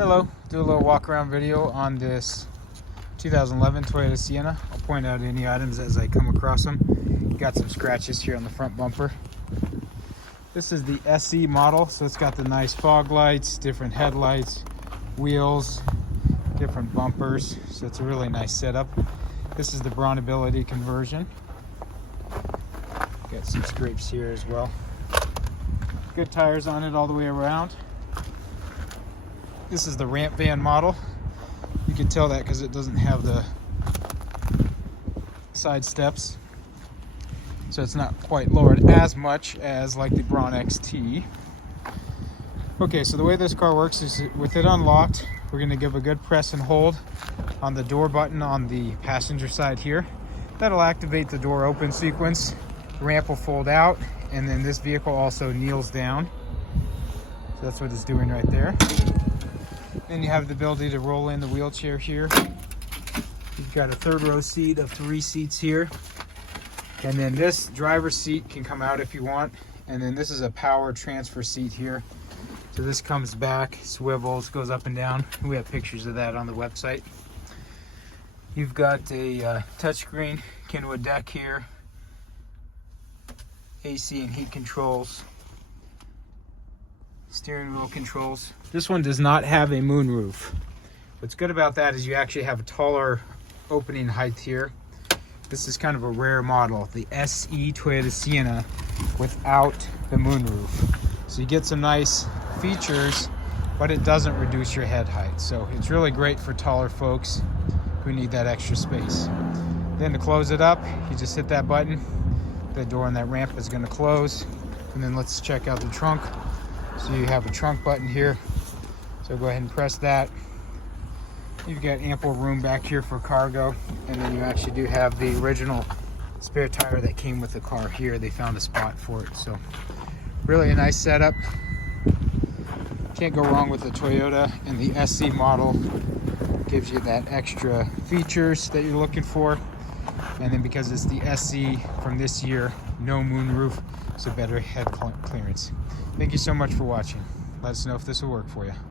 Hello, do a little walk around video on this 2011 Toyota Sienna. I'll point out any items as I come across them. Got some scratches here on the front bumper. This is the SE model, so it's got the nice fog lights, different headlights, wheels, different bumpers, so it's a really nice setup. This is the BraunAbility conversion. Got some scrapes here as well. Good tires on it all the way around. This is the Rampvan model. You can tell that because it doesn't have the side steps, so it's not quite lowered as much as like the Braun XT. Okay, so the way this car works is with it unlocked, we're going to give a good press and hold on the door button on the passenger side here. That'll activate the door open sequence. The ramp will fold out, and then this vehicle also kneels down. So that's what it's doing right there. Then you have the ability to roll in the wheelchair here. You've got a third row seat of 3 seats here. And then this driver's seat can come out if you want. And then this is a power transfer seat here. So this comes back, swivels, goes up and down. We have pictures of that on the website. You've got a touchscreen Kenwood deck here. AC and heat controls. Steering wheel controls. This one does not have a moonroof. What's good about that is you actually have a taller opening height here. This is kind of a rare model, the SE Toyota Sienna without the moonroof. So you get some nice features, but it doesn't reduce your head height. So it's really great for taller folks who need that extra space. Then to close it up, you just hit that button. The door on that ramp is going to close. And then let's check out the trunk. So you have a trunk button here. So go ahead and press that. You've got ample room back here for cargo. And then you actually do have the original spare tire that came with the car here. They found a spot for it. So really a nice setup. Can't go wrong with the Toyota, and the SC model gives you that extra features that you're looking for. And then because it's the SC from this year, no moonroof, so better head clearance. Thank you so much for watching. Let us know if this will work for you.